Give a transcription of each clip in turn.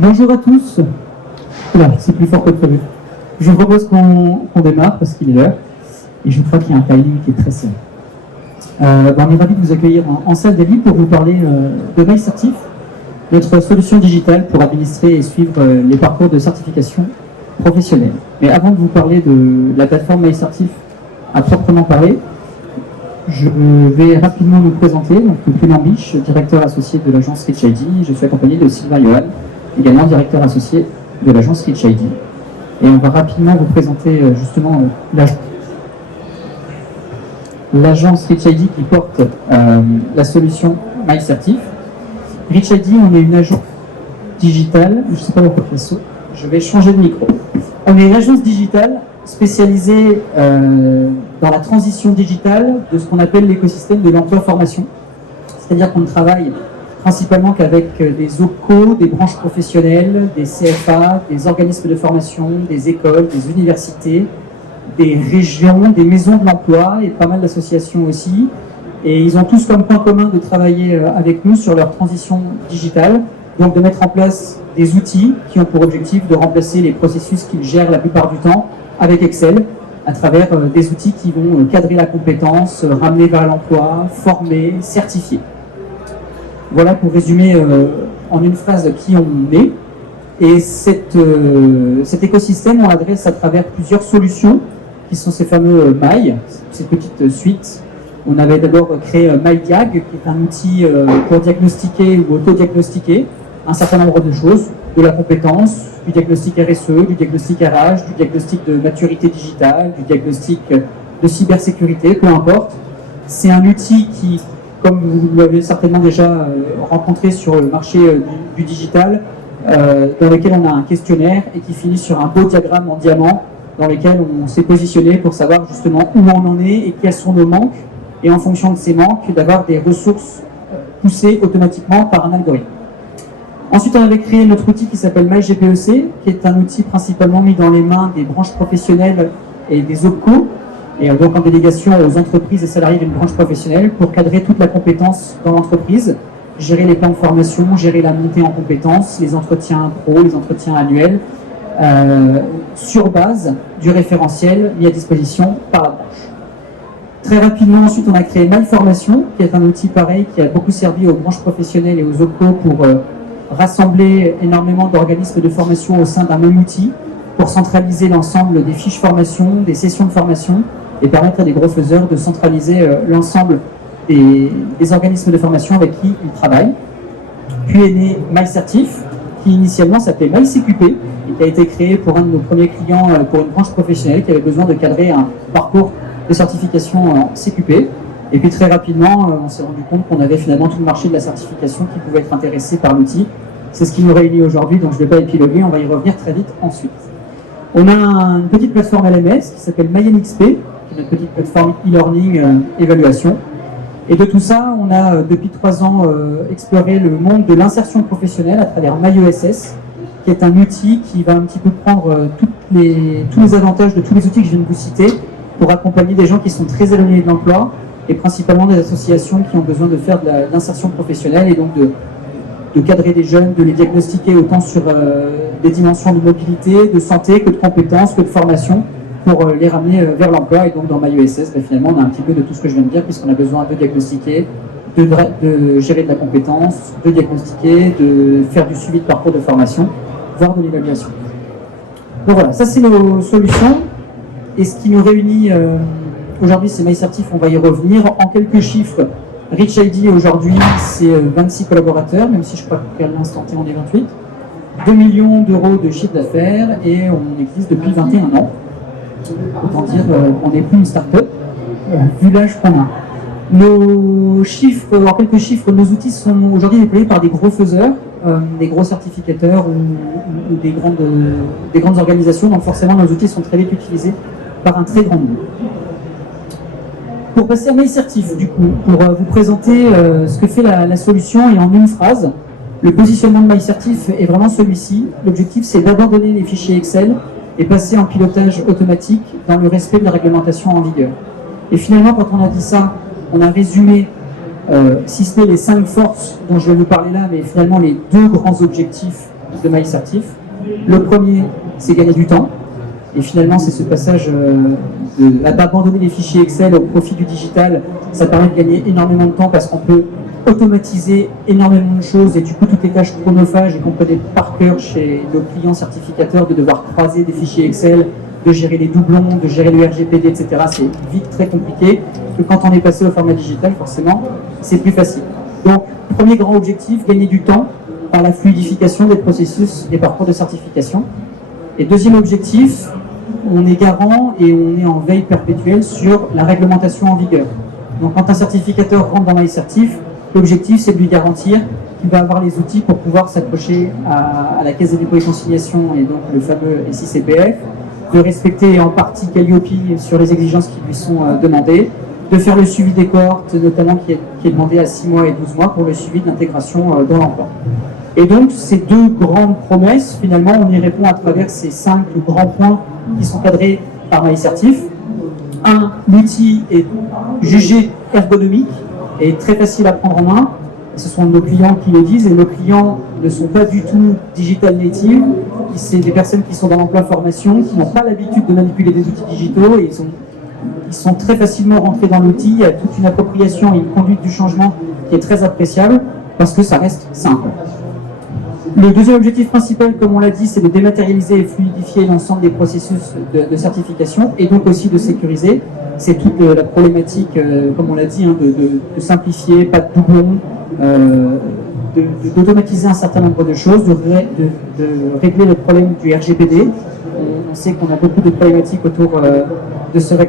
Bonjour à tous. Oula, c'est plus fort que prévu. Je vous propose qu'on démarre parce qu'il est l'heure et je crois qu'il y a un timing qui est très serré. On est ravis de vous accueillir en salle des livres pour vous parler de MyCertif, notre solution digitale pour administrer et suivre les parcours de certification professionnelle. Mais avant de vous parler de la plateforme MyCertif à proprement parler, je vais rapidement nous présenter. Donc, Clément Biche, directeur associé de l'agence Rich ID. Je suis accompagné de Sylvain Johan, également directeur associé de l'agence Rich ID. Et on va rapidement vous présenter justement l'agence Rich ID qui porte la solution MyCertif. Rich ID, on est une agence digitale. Je ne sais pas pourquoi je fais ça. Je vais changer de micro. On est une agence digitale spécialisée dans la transition digitale de ce qu'on appelle l'écosystème de l'emploi-formation. C'est-à-dire qu'on ne travaille principalement qu'avec des OPCO, des branches professionnelles, des CFA, des organismes de formation, des écoles, des universités, des régions, des maisons de l'emploi et pas mal d'associations aussi. Et ils ont tous comme point commun de travailler avec nous sur leur transition digitale, donc de mettre en place des outils qui ont pour objectif de remplacer les processus qu'ils gèrent la plupart du temps avec Excel, à travers des outils qui vont cadrer la compétence, ramener vers l'emploi, former, certifier. Voilà pour résumer en une phrase qui on est. Et cet écosystème, on l'adresse à travers plusieurs solutions, qui sont ces fameux My, ces petites suites. On avait d'abord créé MyDiag, qui est un outil pour diagnostiquer ou autodiagnostiquer un certain nombre de choses, de la compétence, du diagnostic RSE, du diagnostic RH, du diagnostic de maturité digitale, du diagnostic de cybersécurité, peu importe. C'est un outil qui, comme vous l'avez certainement déjà rencontré sur le marché du digital, dans lequel on a un questionnaire et qui finit sur un beau diagramme en diamant dans lequel on s'est positionné pour savoir justement où on en est et quels sont nos manques, et en fonction de ces manques, d'avoir des ressources poussées automatiquement par un algorithme. Ensuite, on avait créé notre outil qui s'appelle MyGPEC, qui est un outil principalement mis dans les mains des branches professionnelles et des OPCO, et donc en délégation aux entreprises et salariés d'une branche professionnelle pour cadrer toute la compétence dans l'entreprise, gérer les plans de formation, gérer la montée en compétences, les entretiens pro, les entretiens annuels, sur base du référentiel mis à disposition par la branche. Très rapidement, ensuite, on a créé MyFormation, qui est un outil pareil qui a beaucoup servi aux branches professionnelles et aux OPCO pour rassembler énormément d'organismes de formation au sein d'un même outil, pour centraliser l'ensemble des fiches formation, des sessions de formation, et permettre à des gros faiseurs de centraliser l'ensemble des organismes de formation avec qui ils travaillent. Puis est né MyCertif, qui initialement s'appelait MyCQP, et qui a été créé pour un de nos premiers clients, pour une branche professionnelle qui avait besoin de cadrer un parcours de certification en CQP. Et puis très rapidement, on s'est rendu compte qu'on avait finalement tout le marché de la certification qui pouvait être intéressé par l'outil. C'est ce qui nous réunit aujourd'hui, donc je ne vais pas épiloguer, on va y revenir très vite ensuite. On a une petite plateforme LMS qui s'appelle MyNXP, qui est notre petite plateforme e-learning évaluation. Et de tout ça, on a depuis 3 ans exploré le monde de l'insertion professionnelle à travers MyESS, qui est un outil qui va un petit peu prendre tous les avantages de tous les outils que je viens de vous citer pour accompagner des gens qui sont très éloignés de l'emploi et principalement des associations qui ont besoin de faire de l'insertion professionnelle et donc de cadrer des jeunes, de les diagnostiquer autant sur des dimensions de mobilité, de santé, que de compétences, que de formation, pour les ramener vers l'emploi. Et donc dans MyESS, finalement, on a un petit peu de tout ce que je viens de dire, puisqu'on a besoin de diagnostiquer, de gérer de la compétence, de diagnostiquer, de faire du suivi de parcours de formation, voire de l'évaluation. Donc voilà, ça c'est nos solutions. Et ce qui nous réunit aujourd'hui, c'est MyCertif, on va y revenir. En quelques chiffres, Rich ID aujourd'hui, c'est 26 collaborateurs, même si je crois qu'à l'instant T, on est 28. 2 millions d'euros de chiffre d'affaires et on existe depuis 21 ans. Autant dire qu'on n'est plus une start-up, vu l'âge qu'on a. Nos chiffres, en quelques chiffres, nos outils sont aujourd'hui déployés par des gros faiseurs, des gros certificateurs ou des grandes organisations, donc forcément nos outils sont très vite utilisés par un très grand nombre. Pour passer à MyCertif, du coup, pour vous présenter ce que fait la solution et en une phrase, le positionnement de MyCertif est vraiment celui-ci. L'objectif, c'est d'abandonner les fichiers Excel et passer en pilotage automatique dans le respect de la réglementation en vigueur. Et finalement, quand on a dit ça, on a résumé, si ce n'est les 5 forces dont je vais vous parler là, mais finalement les 2 grands objectifs de MyCertif. Le premier, c'est gagner du temps. Et finalement, c'est ce passage d'abandonner les fichiers Excel au profit du digital. Ça permet de gagner énormément de temps parce qu'on peut automatiser énormément de choses et du coup, toutes les tâches chronophages et qu'on connaît par cœur chez nos clients certificateurs, de devoir croiser des fichiers Excel, de gérer les doublons, de gérer le RGPD, etc. C'est vite très compliqué. Que quand on est passé au format digital, forcément, c'est plus facile. Donc, premier grand objectif, gagner du temps par la fluidification des processus et parcours de certification. Et deuxième objectif, on est garant et on est en veille perpétuelle sur la réglementation en vigueur. Donc quand un certificateur rentre dans MyCertif, l'objectif c'est de lui garantir qu'il va avoir les outils pour pouvoir s'accrocher à la Caisse des dépôts et consignations et donc le fameux SICPF, de respecter en partie Calliope sur les exigences qui lui sont demandées, de faire le suivi des cohortes, notamment qui est demandé à 6 mois et 12 mois pour le suivi de l'intégration dans l'emploi. Et donc, ces deux grandes promesses, finalement, on y répond à travers ces 5 grands points qui sont cadrés par MyCertif. 1. L'outil est jugé ergonomique et très facile à prendre en main. Ce sont nos clients qui le disent, et nos clients ne sont pas du tout digital native. C'est des personnes qui sont dans l'emploi formation, qui n'ont pas l'habitude de manipuler des outils digitaux, et ils sont très facilement rentrés dans l'outil. Il y a toute une appropriation et une conduite du changement qui est très appréciable, parce que ça reste simple. Le deuxième objectif principal, comme on l'a dit, c'est de dématérialiser et fluidifier l'ensemble des processus de certification et donc aussi de sécuriser. C'est toute la problématique, comme on l'a dit, de simplifier, pas de doublons, d'automatiser un certain nombre de choses, de régler le problème du RGPD. On sait qu'on a beaucoup de problématiques autour de cette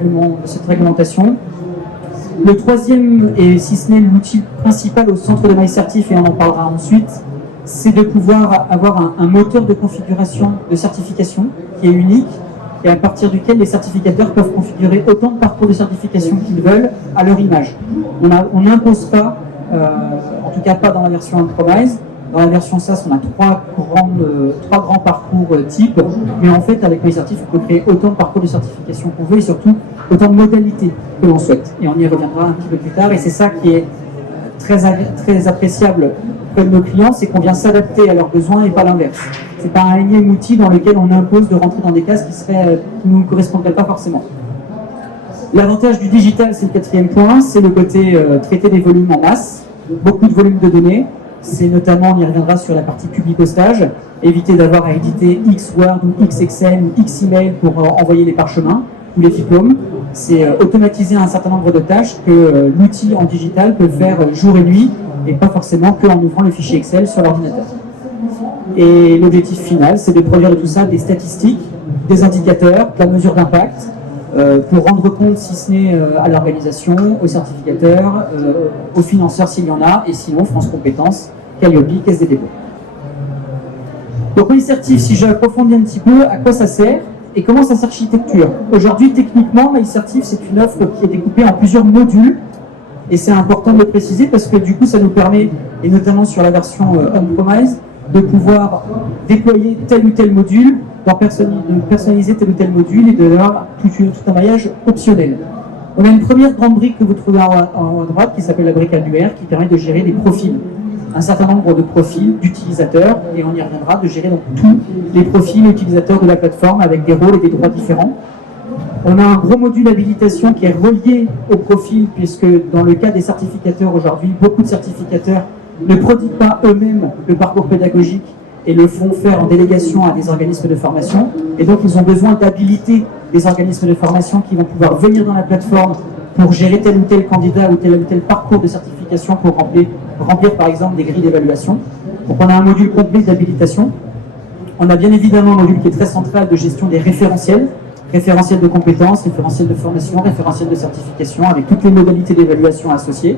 réglementation. Le troisième, et si ce n'est l'outil principal au centre de MyCertif, et on en parlera ensuite, c'est de pouvoir avoir un moteur de configuration de certification qui est unique et à partir duquel les certificateurs peuvent configurer autant de parcours de certification qu'ils veulent à leur image. On n'impose pas, en tout cas pas dans la version on-premise. Dans la version SaaS, on a trois grands parcours types, mais en fait, avec MyCertif, on peut créer autant de parcours de certification qu'on veut et surtout autant de modalités que l'on souhaite. Et on y reviendra un petit peu plus tard, et c'est ça qui est très appréciable auprès de nos clients, c'est qu'on vient s'adapter à leurs besoins et pas l'inverse. C'est pas un énième outil dans lequel on impose de rentrer dans des cases qui ne nous correspondraient pas forcément. L'avantage du digital, c'est le quatrième point, c'est le côté traiter des volumes en masse, beaucoup de volumes de données. C'est notamment, on y reviendra sur la partie public-postage, éviter d'avoir à éditer X Word ou X Excel ou X email pour envoyer les parchemins ou les diplômes. C'est automatiser un certain nombre de tâches que l'outil en digital peut faire jour et nuit et pas forcément qu'en ouvrant le fichier Excel sur l'ordinateur. Et l'objectif final, c'est de produire de tout ça des statistiques, des indicateurs, de la mesure d'impact, pour rendre compte, si ce n'est à l'organisation, aux certificateurs, aux financeurs s'il y en a, et sinon France Compétences, Calliope, Caisse des dépôts. Donc MyCertif, si j'approfondis un petit peu, à quoi ça sert et comment ça s'architecture. Aujourd'hui, techniquement, MyCertif, c'est une offre qui est découpée en plusieurs modules, et c'est important de le préciser parce que du coup, ça nous permet, et notamment sur la version on-premise, de pouvoir déployer tel ou tel module, de personnaliser tel ou tel module et d'avoir tout un maillage optionnel. On a une première grande brique que vous trouvez en droite qui s'appelle la brique annuaire qui permet de gérer les profils. Un certain nombre de profils d'utilisateurs, et on y reviendra, de gérer donc tous les profils utilisateurs de la plateforme avec des rôles et des droits différents. On a un gros module habilitation qui est relié au profil, puisque dans le cas des certificateurs aujourd'hui, beaucoup de certificateurs ne prodiguent pas eux-mêmes le parcours pédagogique et le font faire en délégation à des organismes de formation. Et donc, ils ont besoin d'habiliter des organismes de formation qui vont pouvoir venir dans la plateforme pour gérer tel ou tel candidat ou tel parcours de certification pour remplir par exemple des grilles d'évaluation. Donc, on a un module complet d'habilitation. On a bien évidemment un module qui est très central de gestion des référentiels de compétences, référentiels de formation, référentiels de certification, avec toutes les modalités d'évaluation associées.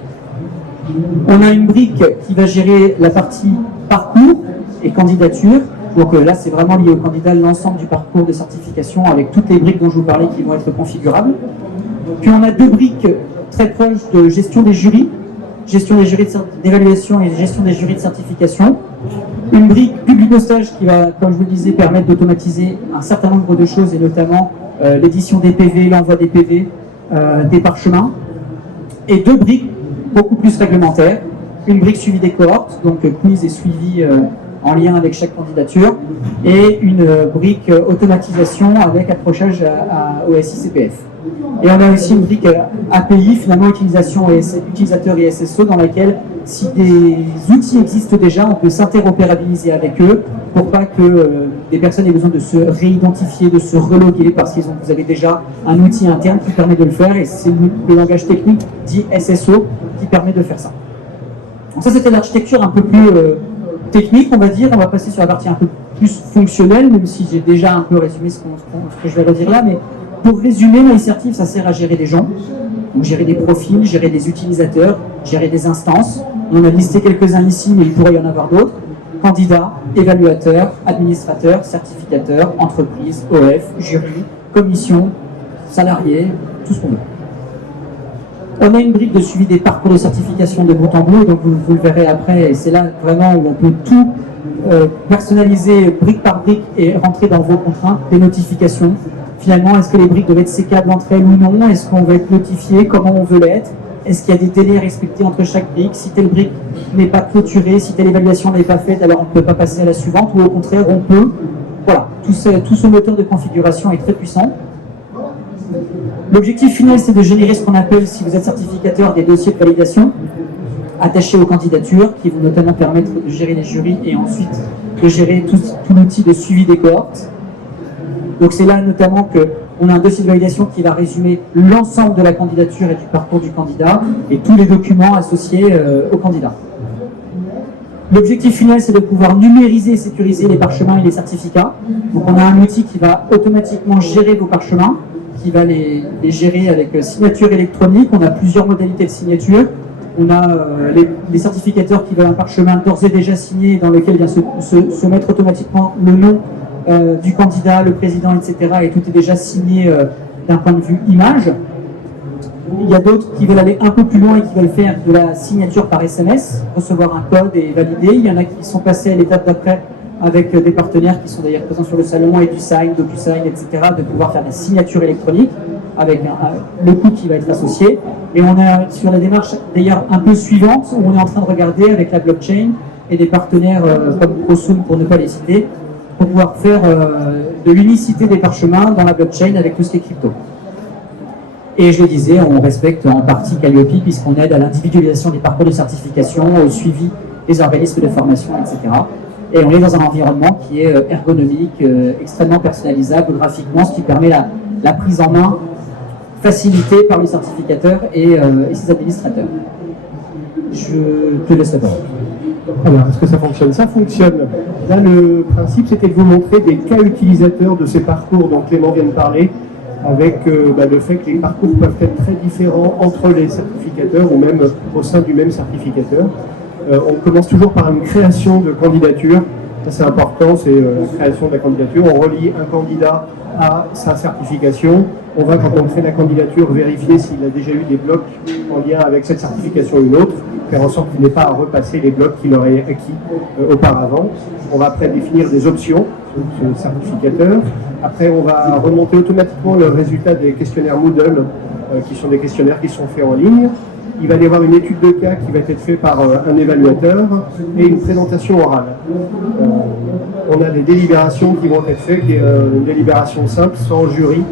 On a une brique qui va gérer la partie parcours et candidature. Donc là, c'est vraiment lié au candidat, l'ensemble du parcours de certification avec toutes les briques dont je vous parlais qui vont être configurables. Puis on a deux briques très proches de gestion des jurys d'évaluation et gestion des jurys de certification. Une brique public-postage qui va, comme je vous le disais, permettre d'automatiser un certain nombre de choses et notamment l'édition des PV, l'envoi des PV, des parchemins. Et deux briques beaucoup plus réglementaires. Une brique suivi des cohortes, donc quiz et suivi en lien avec chaque candidature, et une brique automatisation avec accrochage au SICPF. Et on a aussi une brique API, finalement utilisation et utilisateur et SSO, dans laquelle, si des outils existent déjà, on peut s'interopérabiliser avec eux pour pas que des personnes aient besoin de se réidentifier, de se reloguer, parce que vous avez déjà un outil interne qui permet de le faire, et c'est le langage technique dit SSO qui permet de faire ça. Donc ça, c'était l'architecture un peu plus technique, on va dire. On va passer sur la partie un peu plus fonctionnelle, même si j'ai déjà un peu résumé ce que je vais redire là. Mais pour résumer, MyCertif, ça sert à gérer des gens, donc gérer des profils, gérer des utilisateurs, gérer des instances. On a listé quelques-uns ici, mais il pourrait y en avoir d'autres. Candidats, évaluateurs, administrateurs, certificateurs, entreprises, OF, jury, commission, salariés, tout ce qu'on veut. On a une brique de suivi des parcours de certification de bout en bout, donc vous le verrez après, et c'est là vraiment où on peut tout personnaliser brique par brique et rentrer dans vos contraintes, des notifications. Finalement, est-ce que les briques doivent être sécables entre elles ou non? Est-ce qu'on va être notifié? Comment on veut l'être? Est-ce qu'il y a des délais respectés entre chaque brique? Si telle brique n'est pas clôturée, si telle évaluation n'est pas faite, alors on ne peut pas passer à la suivante, ou au contraire, on peut. Voilà, tout ce moteur de configuration est très puissant. L'objectif final, c'est de générer ce qu'on appelle, si vous êtes certificateur, des dossiers de validation attachés aux candidatures, qui vont notamment permettre de gérer les jurys et ensuite de gérer tout l'outil de suivi des cohortes. Donc c'est là notamment qu'on a un dossier de validation qui va résumer l'ensemble de la candidature et du parcours du candidat et tous les documents associés au candidat. L'objectif final, c'est de pouvoir numériser et sécuriser les parchemins et les certificats. Donc on a un outil qui va automatiquement gérer vos parchemins, qui va les gérer avec signature électronique. On a plusieurs modalités de signature. On a les certificateurs qui veulent un parchemin d'ores et déjà signé, dans lequel vient se mettre automatiquement le nom du candidat, le président, etc. Et tout est déjà signé d'un point de vue image. Il y a d'autres qui veulent aller un peu plus loin et qui veulent faire de la signature par SMS, recevoir un code et valider. Il y en a qui sont passés à l'étape d'après avec des partenaires qui sont d'ailleurs présents sur le salon, et du Sign, DocuSign, etc., de pouvoir faire des signatures électroniques avec le coût qui va être associé. Et on est sur la démarche d'ailleurs un peu suivante, où on est en train de regarder avec la blockchain et des partenaires comme Prosoon, pour ne pas les citer, pour pouvoir faire de l'unicité des parchemins dans la blockchain avec tout ce qui est crypto. Et je le disais, on respecte en partie Calliope, puisqu'on aide à l'individualisation des parcours de certification, au suivi des organismes de formation, etc. Et on est dans un environnement qui est ergonomique, extrêmement personnalisable graphiquement, ce qui permet la prise en main facilitée par les certificateurs et ses administrateurs. Je te laisse la parole. Alors, est-ce que ça fonctionne? Ça fonctionne. Là, le principe, c'était de vous montrer des cas utilisateurs de ces parcours dont Clément vient de parler, avec le fait que les parcours peuvent être très différents entre les certificateurs ou même au sein du même certificateur. On commence toujours par une création de candidature. Ça, c'est important, c'est la création de la candidature. On relie un candidat à sa certification. On va, quand on crée la candidature, vérifier s'il a déjà eu des blocs en lien avec cette certification ou une autre, faire en sorte qu'il n'ait pas à repasser les blocs qu'il aurait acquis auparavant. On va après définir des options sur ce certificateur. Après, on va remonter automatiquement le résultat des questionnaires Moodle, qui sont des questionnaires qui sont faits en ligne. Il va y avoir une étude de cas qui va être faite par un évaluateur et une présentation orale. On a des délibérations qui vont être faites, qui est une délibération simple, sans jury,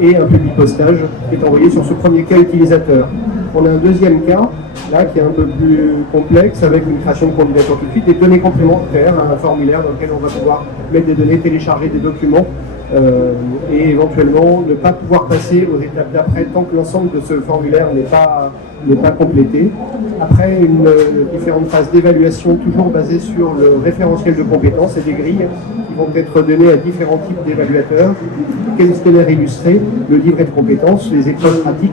et un publipostage qui est envoyé sur ce premier cas utilisateur. On a un deuxième cas, là, qui est un peu plus complexe, avec une création de candidature tout de suite, des données complémentaires, un formulaire dans lequel on va pouvoir mettre des données, télécharger des documents, et éventuellement ne pas pouvoir passer aux étapes d'après tant que l'ensemble de ce formulaire n'est pas complété. Après, différentes phases d'évaluation toujours basées sur le référentiel de compétences et des grilles qui vont être données à différents types d'évaluateurs, questionnaire illustré, le livret de compétences, les épreuves pratiques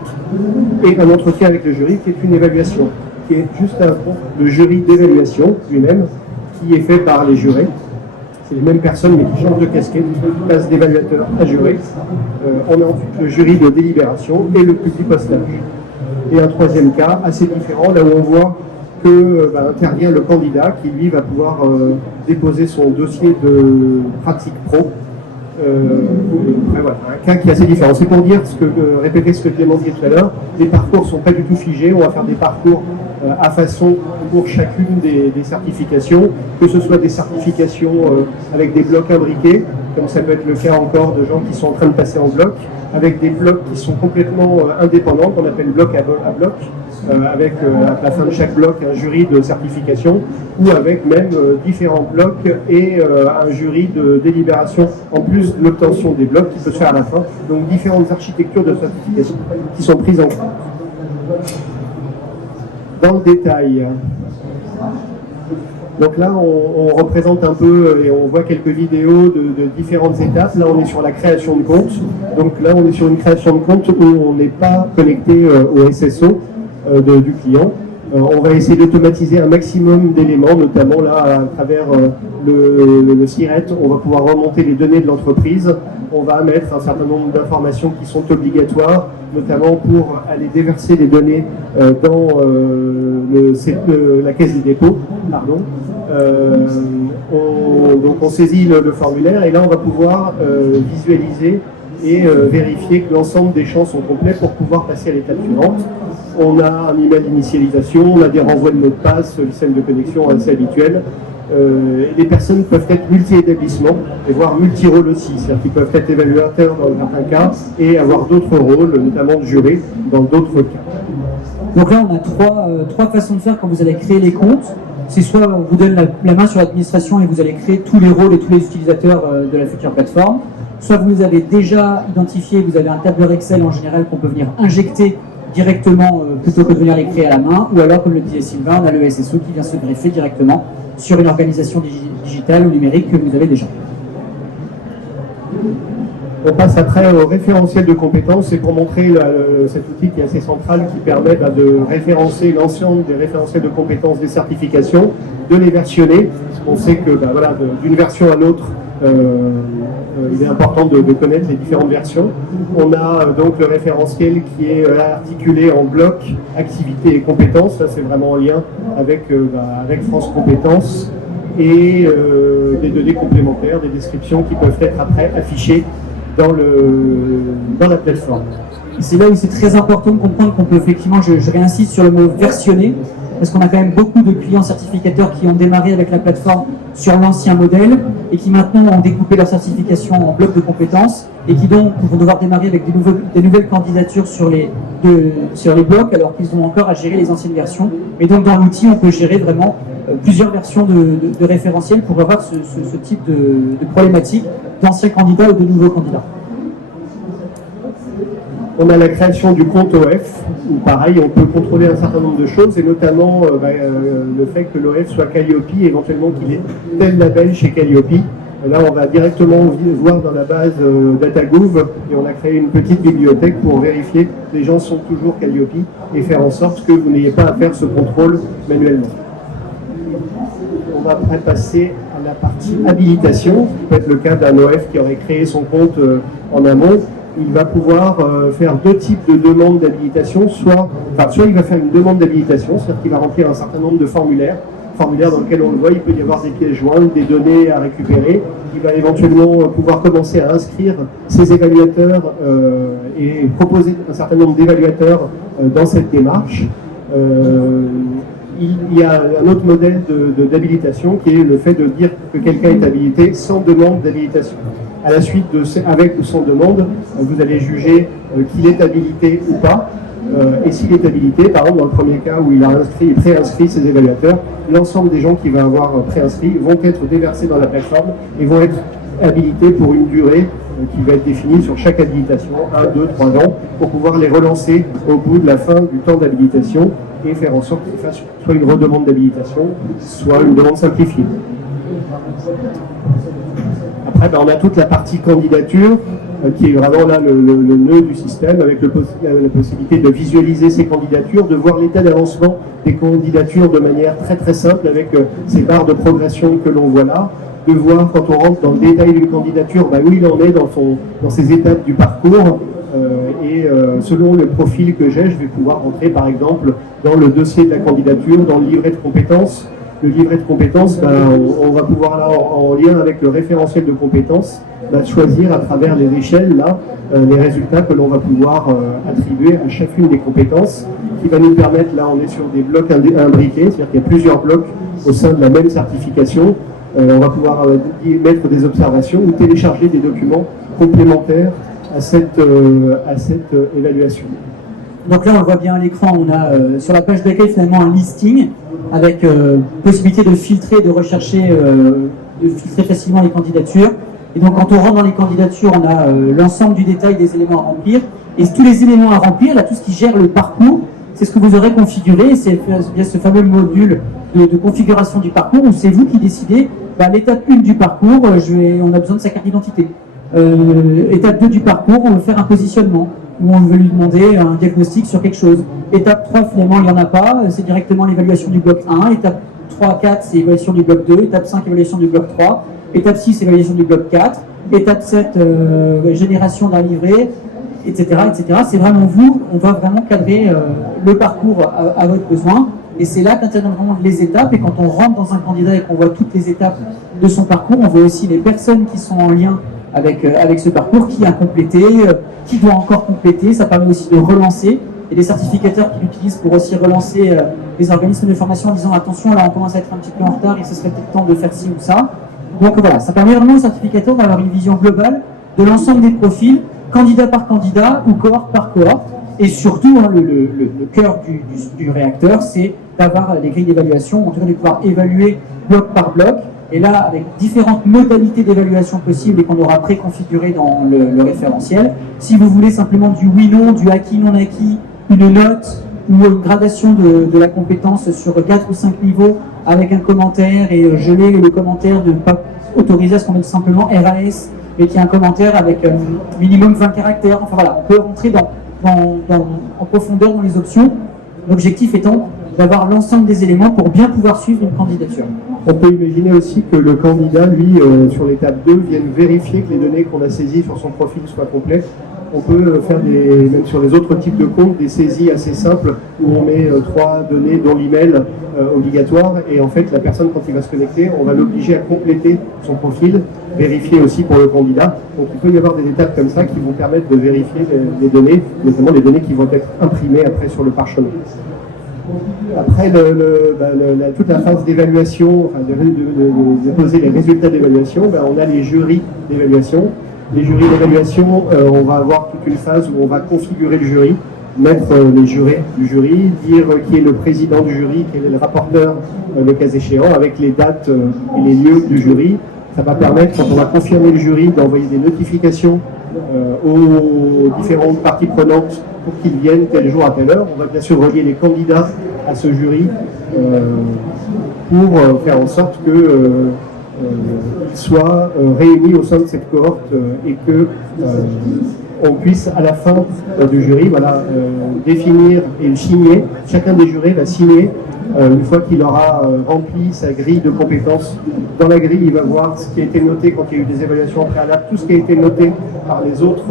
et un entretien avec le jury qui est une évaluation, qui est juste avant le jury d'évaluation lui-même, qui est fait par les jurés. C'est les mêmes personnes mais qui changent de casquette, qui passent d'évaluateur à juré. On a ensuite le jury de délibération et le publipostage. Et un troisième cas assez différent, là où on voit que intervient le candidat qui lui va pouvoir déposer son dossier de pratique pro Après, voilà, un cas qui est assez différent. C'est pour dire répéter ce que Clément disait tout à l'heure, les parcours ne sont pas du tout figés, on va faire des parcours à façon pour chacune des certifications, que ce soit des certifications avec des blocs imbriqués, comme ça peut être le cas encore de gens qui sont en train de passer en bloc, avec des blocs qui sont complètement indépendants, qu'on appelle bloc à bloc, avec à la fin de chaque bloc un jury de certification, ou avec même différents blocs et un jury de délibération, en plus de l'obtention des blocs qui peut se faire à la fin. Donc différentes architectures de certification qui sont prises en compte. Dans le détail, donc là on représente un peu et on voit quelques vidéos de différentes étapes. Là on est sur la création de compte, donc là on est sur une création de compte où on n'est pas connecté au SSO du client. On va essayer d'automatiser un maximum d'éléments, notamment là à travers le SIRET, on va pouvoir remonter les données de l'entreprise. On va mettre un certain nombre d'informations qui sont obligatoires, notamment pour aller déverser les données dans la caisse des dépôts. Pardon. Donc on saisit le formulaire et là on va pouvoir visualiser et vérifier que l'ensemble des champs sont complets pour pouvoir passer à l'étape suivante. On a un email d'initialisation, on a des renvois de mots de passe, le système de connexion assez habituel. Les personnes peuvent être multi-établissements et voire multi-rôles aussi, c'est-à-dire qu'ils peuvent être évaluateurs dans certains cas et avoir d'autres rôles, notamment de jurés, dans d'autres cas. Donc là, on a trois façons de faire quand vous allez créer les comptes. C'est soit on vous donne la main sur l'administration et vous allez créer tous les rôles et tous les utilisateurs de la future plateforme. Soit vous les avez déjà identifiés, vous avez un tableur Excel en général qu'on peut venir injecter directement plutôt que de venir les créer à la main, ou alors, comme le disait Sylvain, on a le SSO qui vient se greffer directement sur une organisation digitale ou numérique que vous avez déjà. On passe après au référentiel de compétences, et pour montrer cet outil qui est assez central, qui permet de référencer l'ensemble des référentiels de compétences des certifications, de les versionner. On sait que voilà, d'une version à l'autre, il est important de connaître les différentes versions. On a donc le référentiel qui est articulé en blocs, activités et compétences. Ça, c'est vraiment en lien avec France Compétences, et des données complémentaires, des descriptions qui peuvent être après affichées dans la plateforme. C'est là où c'est très important de comprendre qu'on peut effectivement, je réinsiste sur le mot versionner, parce qu'on a quand même beaucoup de clients certificateurs qui ont démarré avec la plateforme sur l'ancien modèle et qui maintenant ont découpé leur certification en blocs de compétences et qui donc vont devoir démarrer avec des nouvelles candidatures sur les blocs alors qu'ils ont encore à gérer les anciennes versions. Et donc dans l'outil, on peut gérer vraiment plusieurs versions de référentiels pour avoir ce type de problématique d'anciens candidats ou de nouveaux candidats. On a la création du compte OF, où pareil, on peut contrôler un certain nombre de choses, et notamment le fait que l'OF soit Calliope, éventuellement qu'il ait tel label chez Calliope. Là, on va directement voir dans la base DataGouv, et on a créé une petite bibliothèque pour vérifier que les gens sont toujours Calliope, et faire en sorte que vous n'ayez pas à faire ce contrôle manuellement. On va après passer à la partie habilitation, qui peut être le cas d'un OF qui aurait créé son compte en amont. Il va pouvoir faire deux types de demandes d'habilitation, soit il va faire une demande d'habilitation, c'est-à-dire qu'il va remplir un certain nombre de formulaires dans lesquels on le voit, il peut y avoir des pièces jointes, des données à récupérer. Il va éventuellement pouvoir commencer à inscrire ses évaluateurs et proposer un certain nombre d'évaluateurs dans cette démarche. Il y a un autre modèle d'habilitation qui est le fait de dire que quelqu'un est habilité sans demande d'habilitation. À la suite avec ou sans demande, vous allez juger qu'il est habilité ou pas. Et s'il est habilité, par exemple dans le premier cas où il a préinscrit ses évaluateurs, l'ensemble des gens qu'il va avoir préinscrits vont être déversés dans la plateforme et vont être habilités pour une durée qui va être définie sur chaque habilitation, 1, 2, 3 ans, pour pouvoir les relancer au bout de la fin du temps d'habilitation et faire en sorte qu'ils fassent soit une redemande d'habilitation, soit une demande simplifiée. Après, on a toute la partie candidature qui est vraiment là le nœud du système, avec la possibilité de visualiser ces candidatures, de voir l'état d'avancement des candidatures de manière très très simple avec ces barres de progression que l'on voit là, de voir quand on rentre dans le détail d'une candidature où il en est dans ses étapes du parcours. Selon le profil que j'ai, je vais pouvoir rentrer par exemple dans le dossier de la candidature, dans le livret de compétences, le livret de compétences, on va pouvoir là, en lien avec le référentiel de compétences, choisir à travers les échelles là, les résultats que l'on va pouvoir attribuer à chacune des compétences, qui va nous permettre, là on est sur des blocs imbriqués, c'est-à-dire qu'il y a plusieurs blocs au sein de la même certification. On va pouvoir y mettre des observations ou télécharger des documents complémentaires à cette évaluation. Donc là, on le voit bien à l'écran, on a sur la page d'accueil finalement un listing avec possibilité de filtrer, de rechercher, de filtrer facilement les candidatures. Et donc quand on rentre dans les candidatures, on a l'ensemble du détail des éléments à remplir. Et tous les éléments à remplir, là, tout ce qui gère le parcours, c'est ce que vous aurez configuré. C'est bien ce fameux module de configuration du parcours où c'est vous qui décidez l'étape 1 du parcours, on a besoin de sa carte d'identité. Étape 2 du parcours, on veut faire un positionnement, où on veut lui demander un diagnostic sur quelque chose. Étape 3, finalement, il n'y en a pas, c'est directement l'évaluation du bloc 1. Étape 3, 4, c'est évaluation du bloc 2. Étape 5, évaluation du bloc 3. Étape 6, évaluation du bloc 4. Étape 7, génération d'un livret, etc. etc. C'est vraiment vous, on va vraiment cadrer le parcours à votre besoin. Et c'est là qu'interviennent vraiment les étapes. Et quand on rentre dans un candidat et qu'on voit toutes les étapes de son parcours, on voit aussi les personnes qui sont en lien avec ce parcours, qui a complété, qui doit encore compléter. Ça permet aussi de relancer. Et les certificateurs qui l'utilisent pour aussi relancer les organismes de formation en disant attention, là on commence à être un petit peu en retard et ce serait peut-être temps de faire ci ou ça. Donc voilà, ça permet vraiment aux certificateurs d'avoir une vision globale de l'ensemble des profils, candidat par candidat ou cohorte par cohorte. Et surtout, le cœur du réacteur, c'est d'avoir des grilles d'évaluation, en tout cas de pouvoir évaluer bloc par bloc. Et là, avec différentes modalités d'évaluation possibles et qu'on aura préconfigurées dans le référentiel. Si vous voulez simplement du oui-non, du acquis-non-acquis, une note ou une gradation de la compétence sur 4 ou 5 niveaux avec un commentaire et geler le commentaire de ne pas autoriser à ce qu'on mette simplement RAS, mais qu'il y a un commentaire avec minimum 20 caractères. Enfin voilà, on peut rentrer en profondeur dans les options. L'objectif étant d'avoir l'ensemble des éléments pour bien pouvoir suivre une candidature. On peut imaginer aussi que le candidat, lui, sur l'étape 2, vienne vérifier que les données qu'on a saisies sur son profil soient complètes. On peut faire même sur les autres types de comptes, des saisies assez simples où on met 3 données dont l'email obligatoire et en fait la personne quand il va se connecter, on va l'obliger à compléter son profil, vérifier aussi pour le candidat. Donc il peut y avoir des étapes comme ça qui vont permettre de vérifier les données, notamment les données qui vont être imprimées après sur le parchemin. Après toute la phase d'évaluation, enfin de poser les résultats d'évaluation, on a les jurys d'évaluation. Les jurys d'évaluation, on va avoir toute une phase où on va configurer le jury, mettre les jurés du jury, dire qui est le président du jury, quel est le rapporteur, le cas échéant, avec les dates et les lieux du jury. Ça va permettre, quand on va confirmer le jury, d'envoyer des notifications aux différentes parties prenantes pour qu'ils viennent tel jour à telle heure. On va bien sûr relier les candidats à ce jury pour faire en sorte que qu'ils soient réunis au sein de cette cohorte et que on puisse à la fin du jury définir et signer. Chacun des jurés va signer une fois qu'il aura rempli sa grille de compétences. Dans la grille, il va voir ce qui a été noté quand il y a eu des évaluations préalables, tout ce qui a été noté par les autres,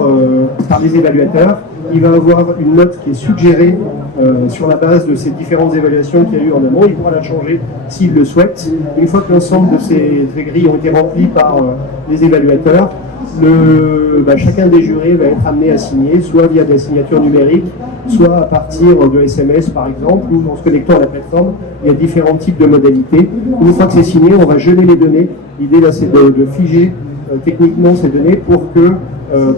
par les évaluateurs. Il va avoir une note qui est suggérée sur la base de ces différentes évaluations qu'il y a eu en amont. Il pourra la changer s'il le souhaite. Une fois que l'ensemble de ces grilles ont été remplies par les évaluateurs, chacun des jurés va être amené à signer, soit via des signatures numériques, soit à partir de SMS par exemple, ou en se connectant à la plateforme. Il y a différents types de modalités. Une fois que c'est signé, on va geler les données. L'idée là, c'est de figer techniquement ces données pour que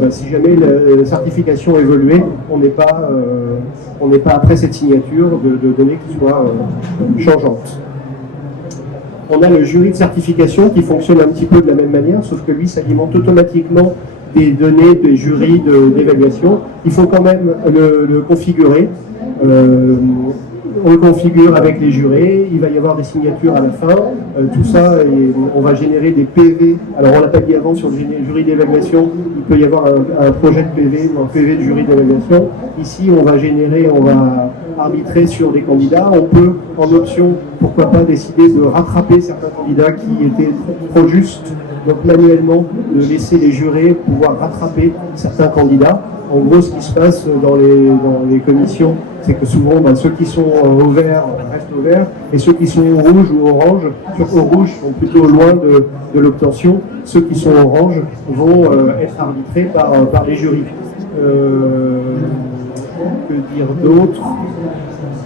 si jamais la certification évoluait, on n'est pas après cette signature de données qui soient changeantes. On a le jury de certification qui fonctionne un petit peu de la même manière, sauf que lui s'alimente automatiquement des données des jurys d'évaluation. Il faut quand même le configurer. On le configure avec les jurés, il va y avoir des signatures à la fin, tout ça, et on va générer des PV. Alors on l'a pas dit avant sur le jury d'évaluation, il peut y avoir un projet de PV ou un PV de jury d'évaluation. Ici on va arbitrer sur des candidats. On peut, en option, pourquoi pas décider de rattraper certains candidats qui étaient trop justes, donc manuellement de laisser les jurés pouvoir rattraper certains candidats. En gros, ce qui se passe dans les commissions, c'est que souvent, ceux qui sont au vert restent au vert, et ceux qui sont au rouge ou orange, ceux au rouge sont plutôt loin de l'obtention. Ceux qui sont orange vont être arbitrés par les jurys. Que dire d'autre?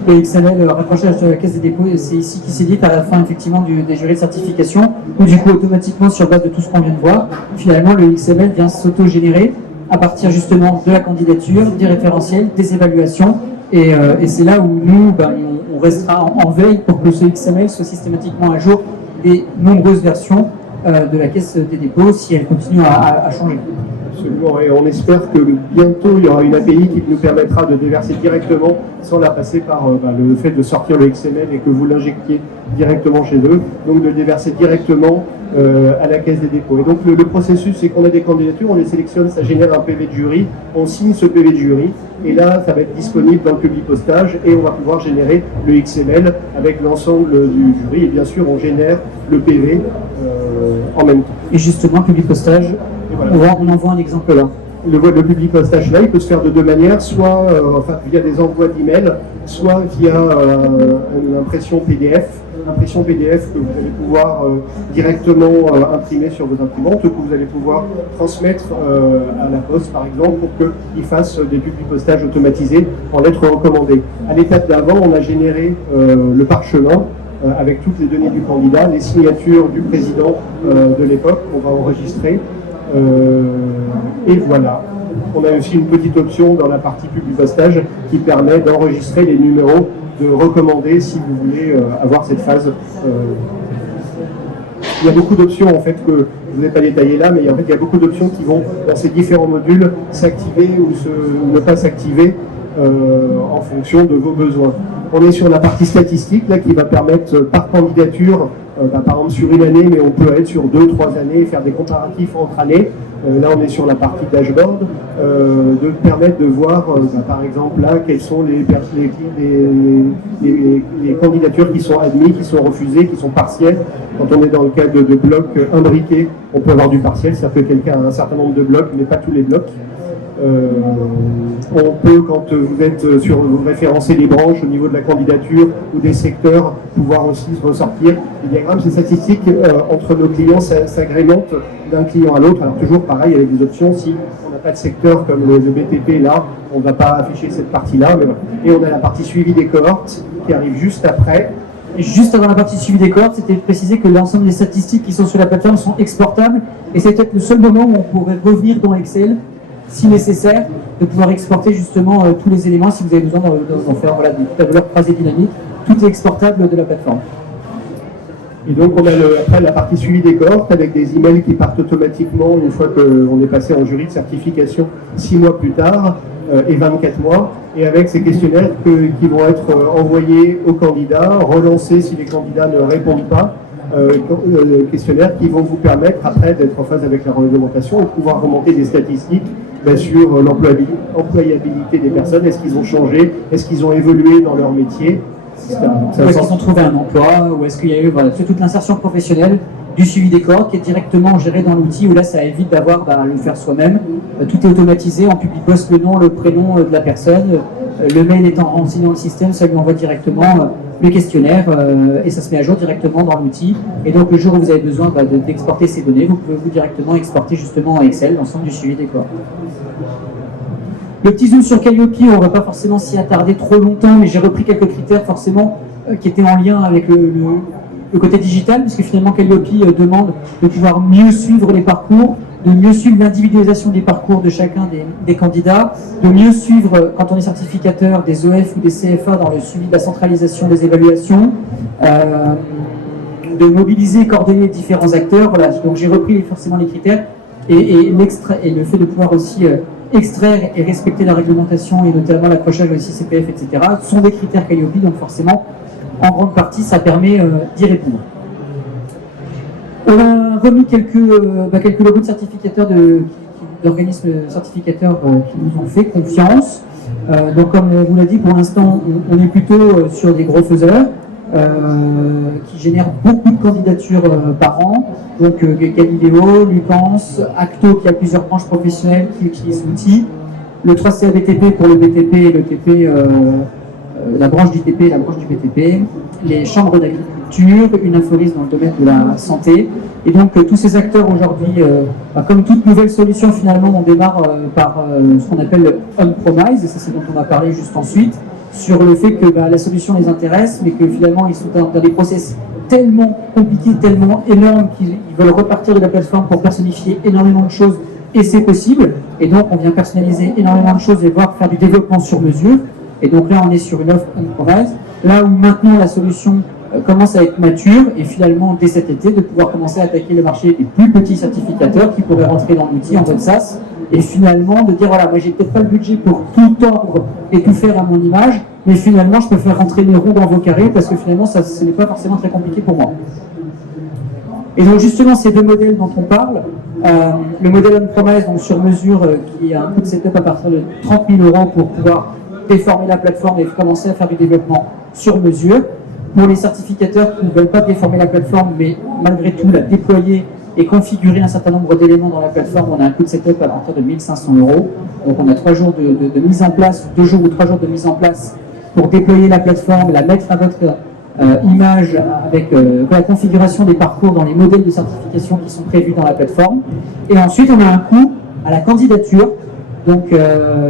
Le XML, le rapprochage de la Caisse des dépôts, c'est ici qui s'édite à la fin effectivement des jurys de certification, où du coup automatiquement sur base de tout ce qu'on vient de voir, finalement le XML vient s'auto-générer à partir justement de la candidature, des référentiels, des évaluations, et c'est là où nous, on restera en veille pour que ce XML soit systématiquement à jour des nombreuses versions de la Caisse des dépôts si elle continue à changer. Absolument, et on espère que bientôt il y aura une API qui nous permettra de déverser directement sans la passer par le fait de sortir le XML et que vous l'injectiez directement chez eux, donc de le déverser directement à la Caisse des dépôts. Et donc le processus, c'est qu'on a des candidatures, on les sélectionne, ça génère un PV de jury, on signe ce PV de jury, et là ça va être disponible dans le Publipostage et on va pouvoir générer le XML avec l'ensemble du jury, et bien sûr on génère le PV en même temps. Et justement, Publipostage, voilà. On en voit un exemple là. Le Publipostage là, il peut se faire de deux manières, soit via des envois d'email, soit via une impression PDF que vous allez pouvoir directement imprimer sur vos imprimantes, que vous allez pouvoir transmettre à la poste par exemple pour qu'ils fassent des publipostages automatisés en lettres recommandées. À l'étape d'avant, on a généré le parchemin avec toutes les données du candidat, les signatures du président de l'époque qu'on va enregistrer. Et voilà. On a aussi une petite option dans la partie Publipostage qui permet d'enregistrer les numéros de recommandés si vous voulez avoir cette phase. Il y a beaucoup d'options en fait que je ne vais pas détailler là, mais en fait il y a beaucoup d'options qui vont dans ces différents modules s'activer ou ne pas s'activer en fonction de vos besoins. On est sur la partie statistique là qui va permettre par candidature, par exemple sur une année, mais on peut être sur 2-3 années et faire des comparatifs entre années. Là on est sur la partie dashboard, de permettre de voir par exemple là quelles sont les candidatures qui sont admises, qui sont refusées, qui sont partielles. Quand on est dans le cas de blocs imbriqués, on peut avoir du partiel, c'est-à-dire que quelqu'un a un certain nombre de blocs, mais pas tous les blocs. On peut, quand vous êtes vous référencez les branches au niveau de la candidature ou des secteurs, pouvoir aussi ressortir les diagrammes. Ces statistiques entre nos clients s'agrémentent d'un client à l'autre. Alors toujours pareil avec des options, si on n'a pas de secteur comme le BTP là, on ne va pas afficher cette partie-là. Et on a la partie suivi des cohortes qui arrive juste après. Et juste avant la partie suivi des cohortes, c'était précisé que l'ensemble des statistiques qui sont sur la plateforme sont exportables, et c'est peut-être le seul moment où on pourrait revenir dans Excel si nécessaire, de pouvoir exporter justement tous les éléments si vous avez besoin d'en faire des tableurs croisés dynamiques. Tout est exportable de la plateforme. Et donc on a après la partie suivi des cohortes avec des emails qui partent automatiquement une fois qu'on est passé en jury de certification 6 mois plus tard et 24 mois, et avec ces questionnaires qui vont être envoyés aux candidats, relancés si les candidats ne répondent pas. Questionnaires qui vont vous permettre après d'être en phase avec la réglementation et de pouvoir remonter des statistiques sur l'employabilité des personnes. Est-ce qu'ils ont changé? Est-ce qu'ils ont évolué dans leur métier? Est-ce qu'ils ont trouvé un emploi? Ou est-ce qu'il y a eu c'est toute l'insertion professionnelle, du suivi des cohortes qui est directement géré dans l'outil, où là ça évite d'avoir à le faire soi-même. Tout est automatisé, on Publipost le nom, le prénom de la personne, le mail étant renseigné dans le système, ça lui envoie directement le questionnaire et ça se met à jour directement dans l'outil. Et donc le jour où vous avez besoin d'exporter ces données, vous pouvez directement exporter justement en Excel l'ensemble du suivi des cohortes. Le petit zoom sur Calliope, on ne va pas forcément s'y attarder trop longtemps, mais j'ai repris quelques critères forcément qui étaient en lien avec le côté digital, puisque finalement Calliope demande de pouvoir mieux suivre les parcours, de mieux suivre l'individualisation des parcours de chacun des candidats, de mieux suivre, quand on est certificateur, des EF ou des CFA dans le suivi de la centralisation des évaluations, de mobiliser, coordonner les différents acteurs. Voilà. Donc j'ai repris forcément les critères et le fait de pouvoir aussi extraire et respecter la réglementation et notamment l'accrochage au CPF, etc. sont des critères Calliope, donc forcément, en grande partie, ça permet d'y répondre. On a remis quelques logos de certificateurs d'organismes certificateurs qui nous ont fait confiance. Donc comme on vous l'a dit, pour l'instant, on est plutôt sur des gros faiseurs qui génèrent beaucoup de candidatures par an. Donc Galileo, Lupans, Acto qui a plusieurs branches professionnelles qui utilisent l'outil. le 3CA BTP pour le BTP et le TP, la branche du TP et la branche du BTP, les chambres d'agriculture, une inforise dans le domaine de la santé. Et donc tous ces acteurs aujourd'hui, comme toute nouvelle solution finalement, on démarre par ce qu'on appelle le on-promise, et ça c'est dont on va parler juste ensuite, sur le fait que la solution les intéresse, mais que finalement ils sont dans des process tellement compliqués, tellement énormes qu'ils veulent repartir de la plateforme pour personnifier énormément de choses, et c'est possible. Et donc on vient personnaliser énormément de choses et voir faire du développement sur mesure. Et donc là on est sur une offre on-promise, là où maintenant la solution commence à être mature, et finalement dès cet été de pouvoir commencer à attaquer le marché des plus petits certificateurs qui pourraient rentrer dans l'outil en mode SaaS, et finalement de dire voilà, moi j'ai peut-être pas le budget pour tout tordre et tout faire à mon image, mais finalement je peux faire rentrer mes roues dans vos carrés parce que finalement ça, ce n'est pas forcément très compliqué pour moi. Et donc justement ces deux modèles dont on parle, le modèle on-premise donc sur mesure qui a un coût de setup à partir de 30 000 € pour pouvoir déformer la plateforme et commencer à faire du développement sur mesure. Pour les certificateurs qui ne veulent pas déformer la plateforme, mais malgré tout la déployer et configurer un certain nombre d'éléments dans la plateforme, on a un coût de setup à partir de 1 500 €. Donc on a 3 jours de mise en place, 2 jours ou 3 jours de mise en place pour déployer la plateforme, la mettre à votre image avec la configuration des parcours dans les modèles de certification qui sont prévus dans la plateforme. Et ensuite on a un coût à la candidature. Donc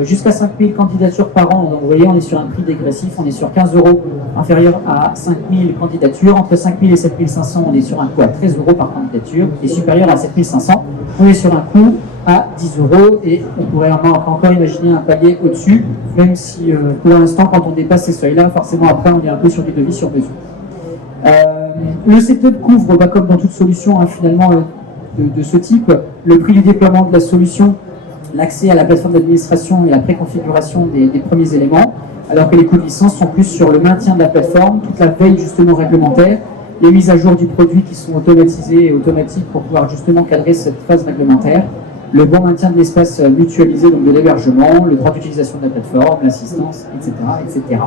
jusqu'à 5 000 candidatures par an, donc, vous voyez on est sur un prix dégressif, on est sur 15 € inférieur à 5 000 candidatures, entre 5 000 et 7 500 on est sur un coût à 13 € par candidature, et supérieur à 7 500 on est sur un coût à 10 €, et on pourrait encore imaginer un palier au-dessus, même si pour l'instant quand on dépasse ces seuils-là, forcément après on est un peu sur des devis sur mesure. Le setup couvre, comme dans toute solution finalement de ce type, le prix du déploiement de la solution, l'accès à la plateforme d'administration et la préconfiguration des premiers éléments, alors que les coûts de licence sont plus sur le maintien de la plateforme, toute la veille justement réglementaire, les mises à jour du produit qui sont automatisées et automatiques pour pouvoir justement cadrer cette phase réglementaire, le bon maintien de l'espace mutualisé, donc de l'hébergement, le droit d'utilisation de la plateforme, l'assistance, etc., etc.